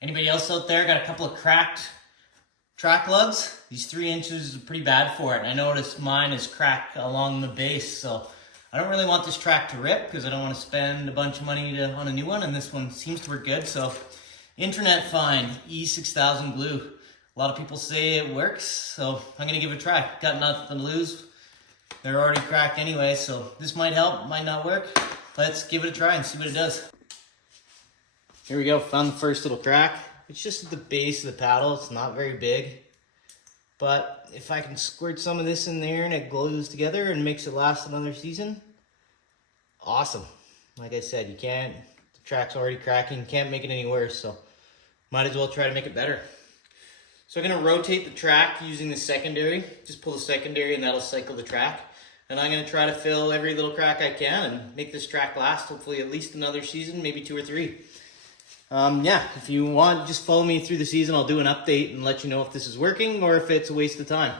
Anybody else out there got a couple of cracked track lugs? These 3 inches is pretty bad for it. And I noticed mine is cracked along the base, so I don't really want this track to rip because I don't want to spend a bunch of money on a new one, and this one seems to work good. So internet find, E6000 glue. A lot of people say it works, so I'm gonna give it a try. Got nothing to lose. They're already cracked anyway, so this might help, might not work. Let's give it a try and see what it does. Here we go, found the first little crack. It's just at the base of the paddle, it's not very big. But if I can squirt some of this in there and it glues together and makes it last another season, awesome. Like I said, the track's already cracking, can't make it any worse, so might as well try to make it better. So I'm gonna rotate the track using the secondary. Just pull the secondary and that'll cycle the track. And I'm gonna try to fill every little crack I can and make this track last hopefully at least another season, maybe 2 or 3. Yeah, if you want, just follow me through the season. I'll do an update and let you know if this is working or if it's a waste of time.